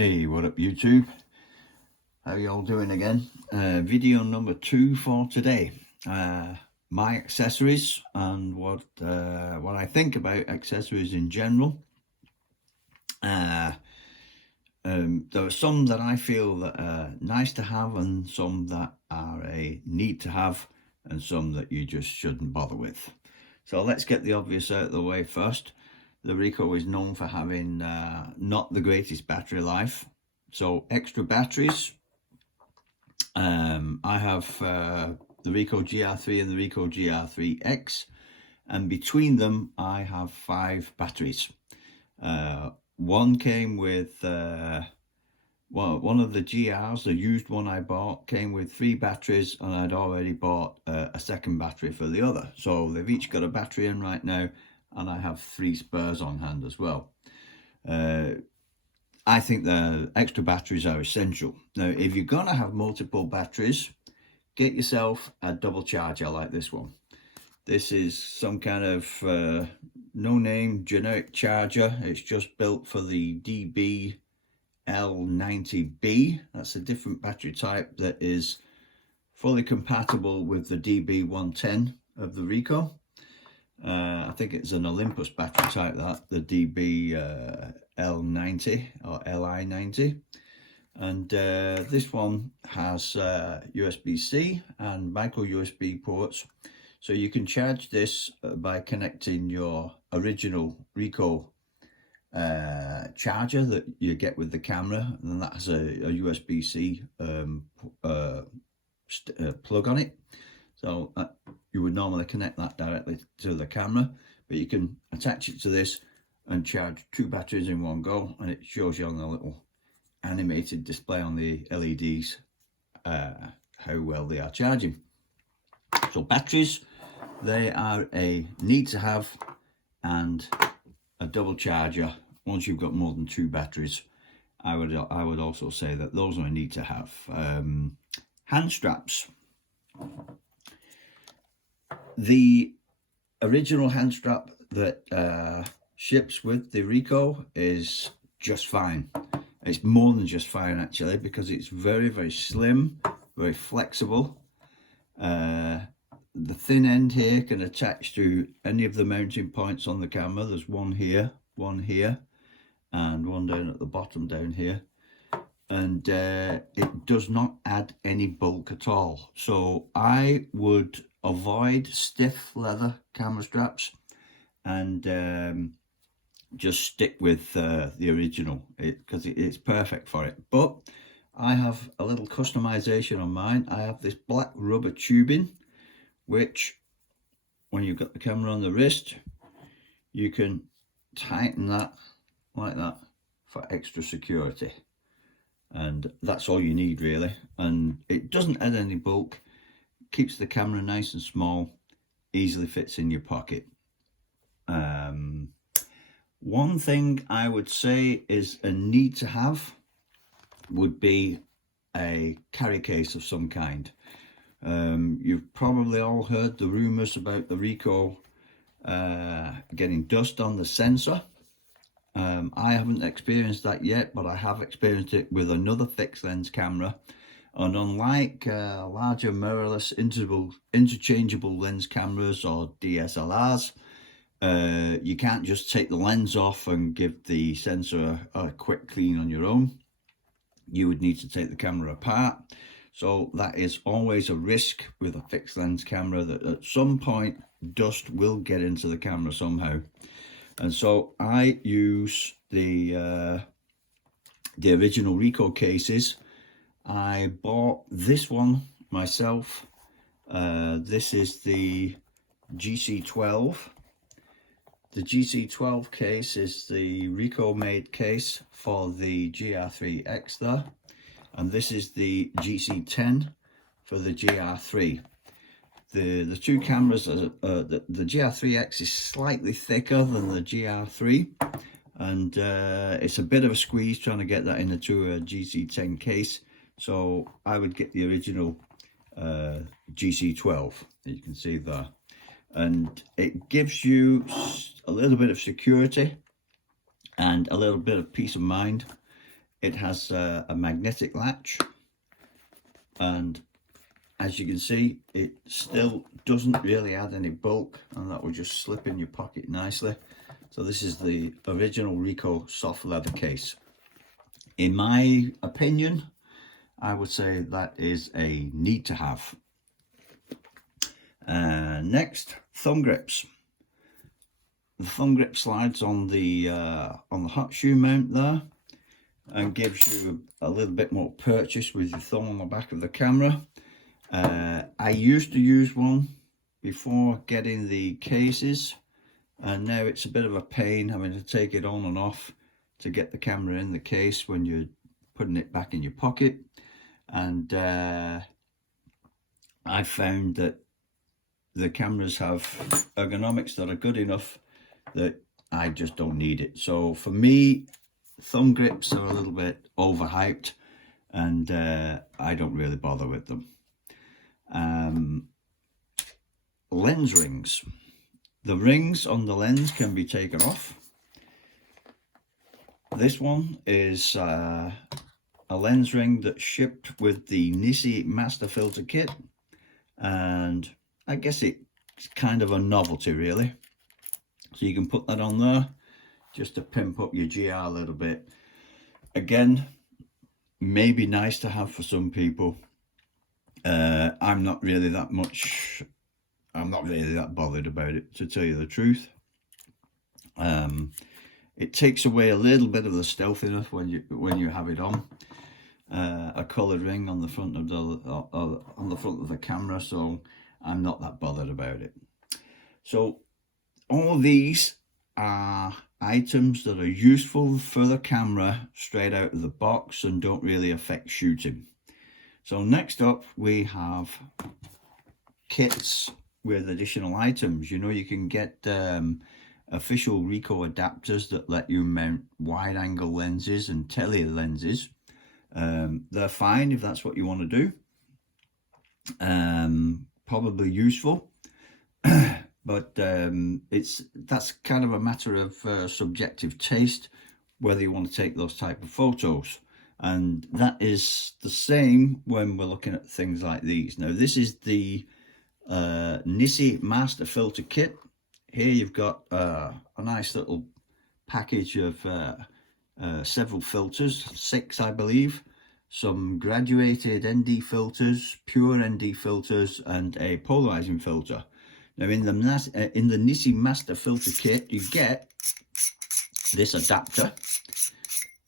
Hey, what up YouTube? How you all doing again? Video number 2 for today. My accessories and what I think about accessories in general. There are some that I feel that are nice to have, and some that are a need to have, and some that you just shouldn't bother with. So let's get the obvious out of the way first. The Ricoh is known for having not the greatest battery life. So extra batteries. I have the Ricoh GR3 and the Ricoh GR3X, and between them I have 5 batteries. One came with one of the GRs, the used one I bought, came with 3 batteries, and I'd already bought a second battery for the other. So they've each got a battery in right now, and I have 3 spares on hand as well. I think the extra batteries are essential. Now, if you're going to have multiple batteries, get yourself a double charger like this one. This is some kind of no-name generic charger. It's just built for the DB-L90B. That's a different battery type that is fully compatible with the DB-110 of the Ricoh. I think it's an Olympus battery type, that, the DB-L90 or LI90. And this one has USB-C and micro USB ports. So you can charge this by connecting your original Ricoh charger that you get with the camera, and that has a USB-C plug on it. So you would normally connect that directly to the camera, but you can attach it to this and charge 2 batteries in one go, and it shows you on the little animated display on the LEDs how well they are charging. So batteries, they are a need to have, and a double charger once you've got more than 2 batteries. I would also say that those are a need to have. Hand straps. The original hand strap that ships with the Ricoh is just fine. It's more than just fine, actually, because it's very, very slim, very flexible. The thin end here can attach to any of the mounting points on the camera. There's one here, and one down at the bottom down here. And it does not add any bulk at all. So I would avoid stiff leather camera straps and just stick with the original, because it's perfect for it. But I have a little customization on mine. I have this black rubber tubing, which when you've got the camera on the wrist, you can tighten that like that for extra security. And that's all you need, really. And it doesn't add any bulk, keeps the camera nice and small, easily fits in your pocket. One thing I would say is a need to have would be a carry case of some kind. You've probably all heard the rumors about the Ricoh getting dust on the sensor. I haven't experienced that yet, but I have experienced it with another fixed lens camera. And unlike larger mirrorless interchangeable lens cameras or DSLRs, you can't just take the lens off and give the sensor a quick clean on your own. You would need to take the camera apart. So that is always a risk with a fixed lens camera, that at some point dust will get into the camera somehow. And so I use the original Ricoh cases. I bought this one myself. This is the GC12. The GC12 case is the Ricoh made case for the GR3X there. And this is the GC10 for the GR3. The 2 cameras, the GR3X is slightly thicker than the GR3, and it's a bit of a squeeze trying to get that into a GC10 case. So I would get the original GC12 that you can see there, and it gives you a little bit of security and a little bit of peace of mind it has a magnetic latch, and as you can see, it still doesn't really add any bulk, and that will just slip in your pocket nicely. So this is the original Ricoh soft leather case. In my opinion, I would say that is a need to have. Next, thumb grips. The thumb grip slides on the hot shoe mount there, and gives you a little bit more purchase with your thumb on the back of the camera. I used to use one before getting the cases, and now it's a bit of a pain having to take it on and off to get the camera in the case when you're putting it back in your pocket. And I found that the cameras have ergonomics that are good enough that I just don't need it. So for me, thumb grips are a little bit overhyped, and I don't really bother with them. Lens rings. The rings on the lens can be taken off. This one is a lens ring that's shipped with the Nisi Master Filter Kit, and I guess it's kind of a novelty really. So you can put that on there just to pimp up your GR a little bit. Again, maybe nice to have for some people. I'm not really that bothered about it, to tell you the truth. It takes away a little bit of the stealthiness when you have it on. A coloured ring on the front of the camera, so I'm not that bothered about it. So all these are items that are useful for the camera straight out of the box and don't really affect shooting. So next up we have kits with additional items. You know, you can get official Ricoh adapters that let you mount wide angle lenses and tele lenses. They're fine if that's what you want to do. Probably useful. But that's kind of a matter of subjective taste, whether you want to take those type of photos. And that is the same when we're looking at things like these. Now this is the Nisi Master Filter Kit. Here you've got a nice little package of several filters, 6 I believe, some graduated ND filters, pure ND filters, and a polarizing filter. Now in the Nisi Master Filter Kit you get this adapter,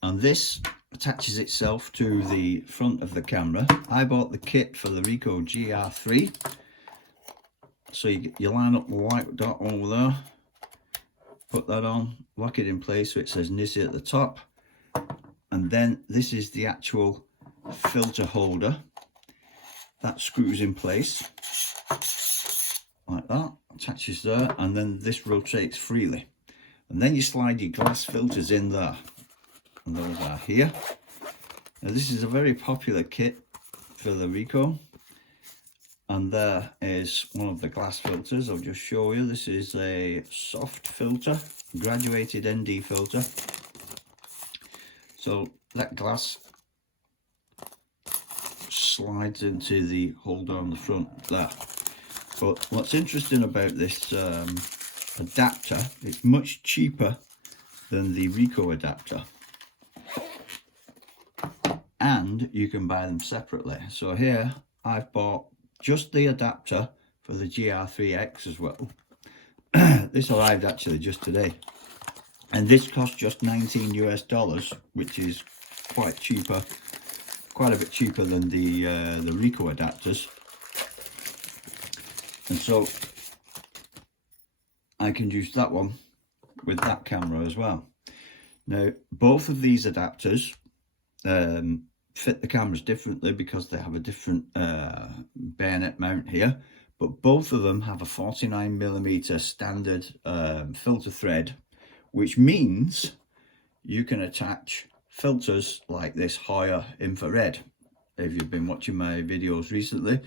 and this attaches itself to the front of the camera. I bought the kit for the Ricoh GR3. So you line up the white dot over there, put that on, lock it in place so it says Nisi at the top, and then this is the actual filter holder that screws in place like that, attaches there, and then this rotates freely, and then you slide your glass filters in there, and those are here. Now this is a very popular kit for the Ricoh, and there is one of the glass filters. I'll just show you. This is a soft filter, graduated ND filter. So that glass slides into the holder on the front there. But what's interesting about this adapter, it's much cheaper than the Ricoh adapter, and you can buy them separately. So here I've bought just the adapter for the GR3X as well. This arrived actually just today, and this cost just $19 US, which is quite a bit cheaper than the Ricoh adapters. And so I can use that one with that camera as well. Now both of these adapters fit the cameras differently because they have a different bayonet mount here, but both of them have a 49mm standard filter thread, which means you can attach filters like this Hoya infrared. If you've been watching my videos recently,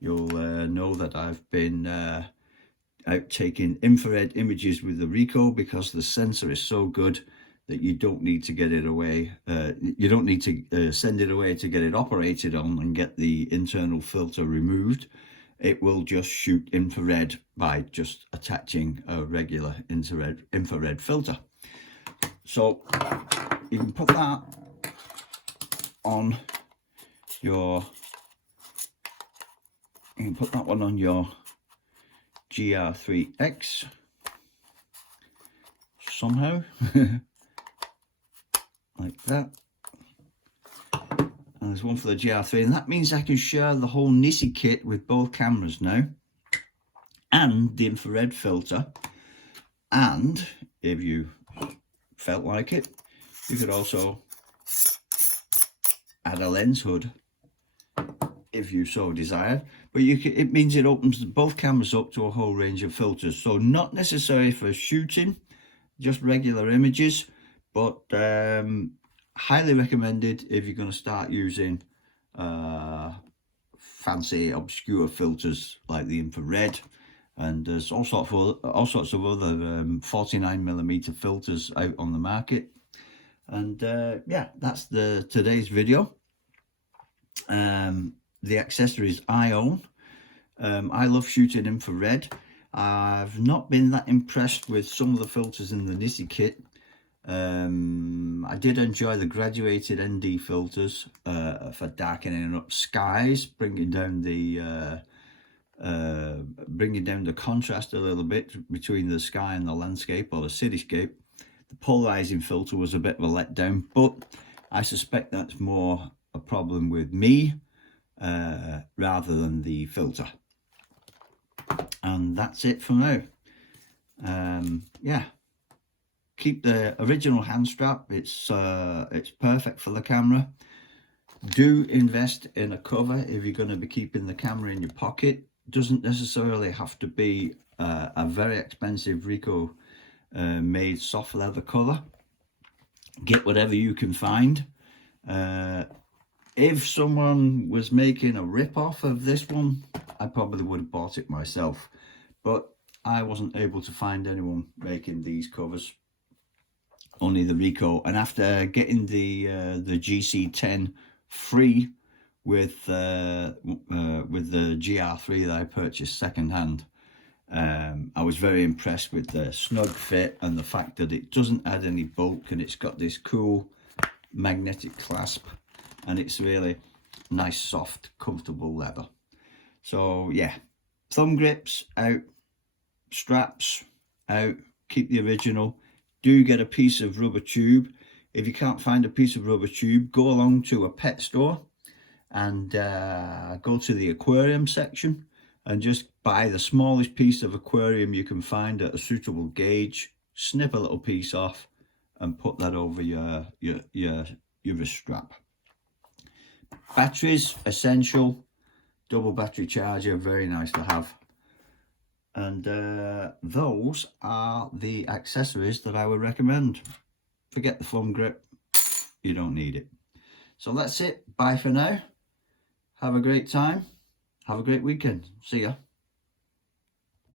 you'll know that I've been out taking infrared images with the Ricoh because the sensor is so good that you don't need to get it away. You don't need to send it away to get it operated on and get the internal filter removed. It will just shoot infrared by just attaching a regular infrared filter. So you can put that on your, you can put that one on your GR3X somehow, like that. And there's one for the GR3, and that means I can share the whole Nisi kit with both cameras now, and the infrared filter. And if you felt like it, you could also add a lens hood if you so desired. But you can, it means it opens both cameras up to a whole range of filters. So not necessary for shooting, just regular images, but highly recommended if you're going to start using fancy obscure filters like the infrared. And there's all sorts of other 49mm filters out on the market. And yeah, that's today's video. The accessories I own. I love shooting infrared. I've not been that impressed with some of the filters in the Nisi kit. I did enjoy the graduated ND filters for darkening up skies, bringing down the contrast a little bit between the sky and the landscape or the cityscape. The polarizing filter was a bit of a letdown, but I suspect that's more a problem with me rather than the filter. And that's it for now. Yeah, keep the original hand strap. It's perfect for the camera. Do invest in a cover if you're going to be keeping the camera in your pocket. Doesn't necessarily have to be a very expensive Ricoh made soft leather cover. Get whatever you can find. If someone was making a rip-off of this one, I probably would have bought it myself, but I wasn't able to find anyone making these covers, only the Ricoh. And after getting the GC10 free with the GR3 that I purchased secondhand, I was very impressed with the snug fit and the fact that it doesn't add any bulk, and it's got this cool magnetic clasp, and it's really nice, soft, comfortable leather. So yeah, thumb grips out, straps out, keep the original. Do get a piece of rubber tube. If you can't find a piece of rubber tube, go along to a pet store and go to the aquarium section and just buy the smallest piece of aquarium you can find at a suitable gauge, snip a little piece off and put that over your wrist strap. Batteries, essential. Double battery charger, very nice to have. And those are the accessories that I would recommend. Forget the thumb grip, you don't need it. So that's it, bye for now. Have a great time, have a great weekend, see ya.